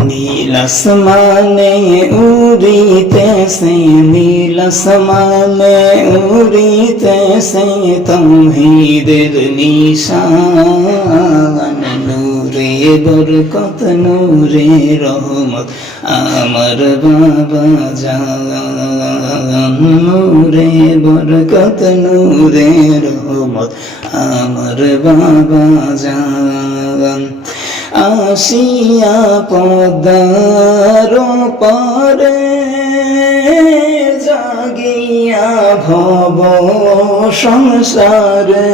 নীল আসমানে উড়িতেছে নীল আসমানে উড়িতেছে তৌহিদের নিশান নূরে বরকত নূরে রহমত আমার বাবা জান নূরে বরকত নূরে রহমত আমার বাবা জান আসিয়া পদার পরে জাগিয়া ভব সংসারে।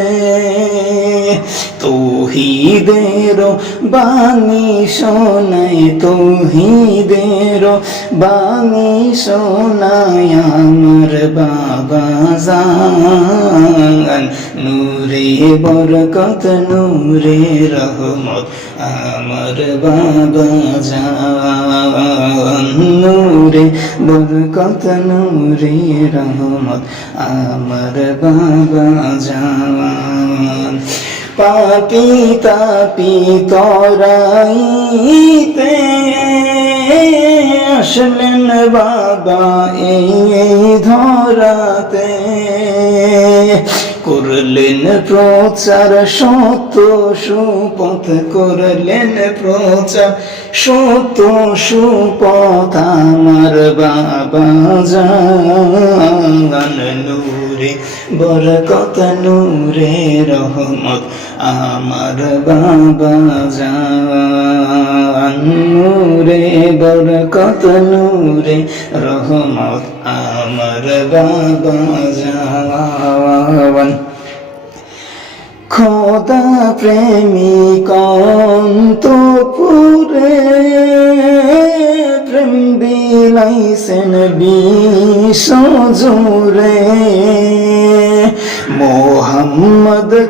তৌহিদের বাণী শোনায় তৌহিদের বাণী শোনায় আমার বাবা জান। নূরে বরকত, নূরে রহমত আমার বাবা জান। নূরে বরকত, নূরে রহমত আমার বাবা জান। পাপি তাপি আসলেন বাবা এই ধরাতে। করলেন প্রচার, সত্য সুপথ, করলেন প্রচার, সত্য সুপথ আমার বাবা জান। নূরে বরকত নূরে রহমত, আমার বাবা জান। নূরে বরকত নূরে রহমত, আমার বাবা জান। খোদা প্রেমিক অন্তপুরে প্রেম বিলাইছেন বিশ্বজুরে মোহাম্মদ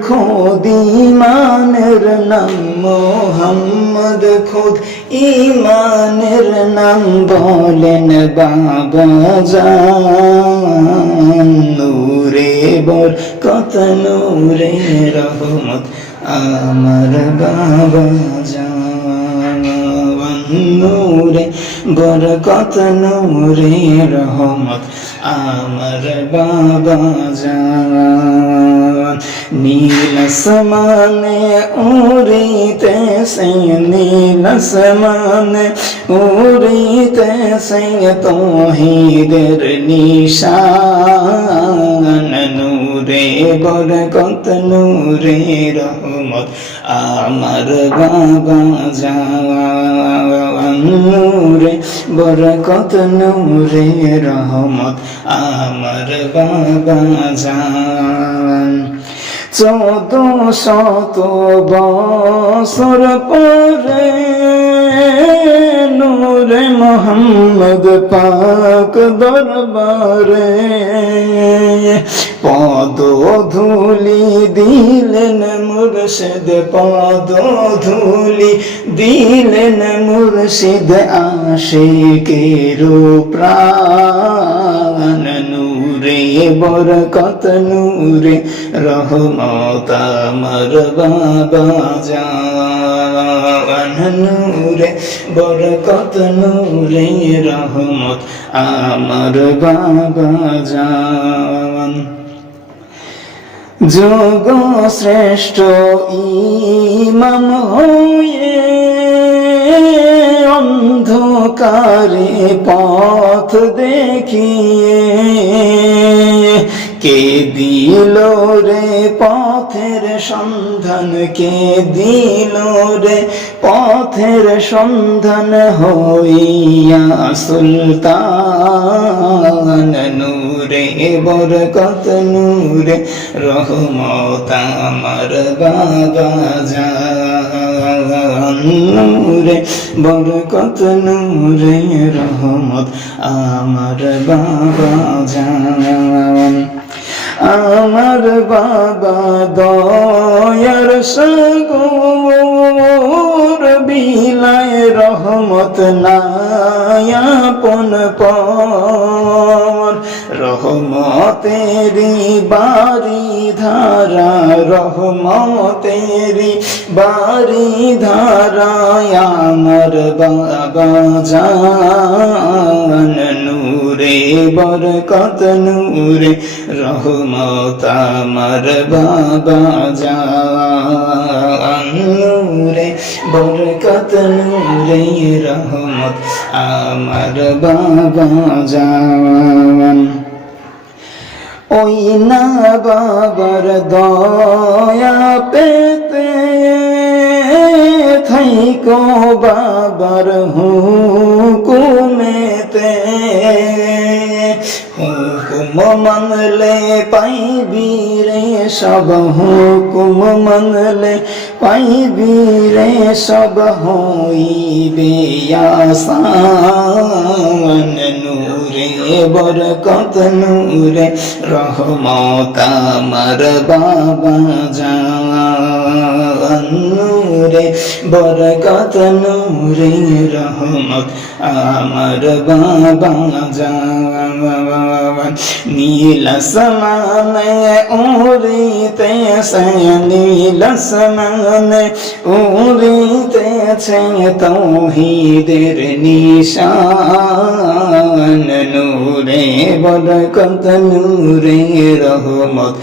খোদ ইমানের নাম মোহাম্মদ খোদ ইমানের নাম বলেন বাবা যান নূরে বর কত নূরে রহমত আমার বাবা নূরে বরকত নূরে রহমত, আমার বাবা জান। নীল সমানে উড়িতে সে, নীল সমানে উড়িতে সে, তোহিদের নিশান নূরে। বরকত নূরে। রহমত আমার বাবা জান নূরে বরকত নূরে রহমত, আমার বাবা জান। চৌদ শত বছর পরে নূরে মোহাম্মদ পাক দরবারে পদ ধুলি দিলেন মুর্শিদ, পদ ধুলি দিলেন মুর্শিদ আশিকের প্রাণ নূরে, বরকত নূরে, রহমত আমার বাবা জান নূরে, বরকত নূরে, রহমত আমার বাবা জান। যোগ শ্রেষ্ঠ ইমাম হয়ে অন্ধকারে পথ দেখিয়ে কে দিল রে পথের সন্ধান? কে দিল রে পথের সন্ধান হইয়া সুলতান নূরে, বরকত নূরে? রহমত আমার বাবা জান নূরে, বরকত নূরে, রহমত আমার বাবা জান। আমার বাবা দয়ার সাগর বিলায় রহমত নায়াপন পর। রহমতেরি বারি ধারা, রহমতেরি বারি ধারা, আমার বাবা জান নূরে বরকত নূরে রহমত আমার বাবা জান। নূরে বরকত নূরে রহমত আমার বাবা জান। ওই না বাবার দয়া পেতে থাইকো বাবার হুকুমেতে। মানলে পাইবি রে সব হুকুম মানলে পাইবি রে সব হইবে আসান নূরে, বরকত নূরে, রহমত আমার বাবা জান। নূরে বরকত নূরে রহমত আমার বাবা জান। নীল সমানে উড়িতে নীল সমানে উড়িতেছে তৌহিদের নিশান। নূরে বরকত, নূরে রহমত,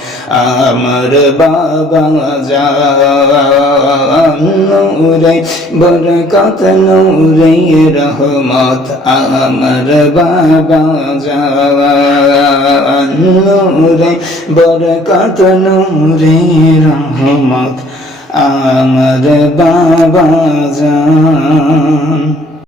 আমার বাবা জান নূরে বরকত, নূরে রহমত, আমার বাবা জান নূরে বরকত, নূরে রহমত আমার বাবা জান।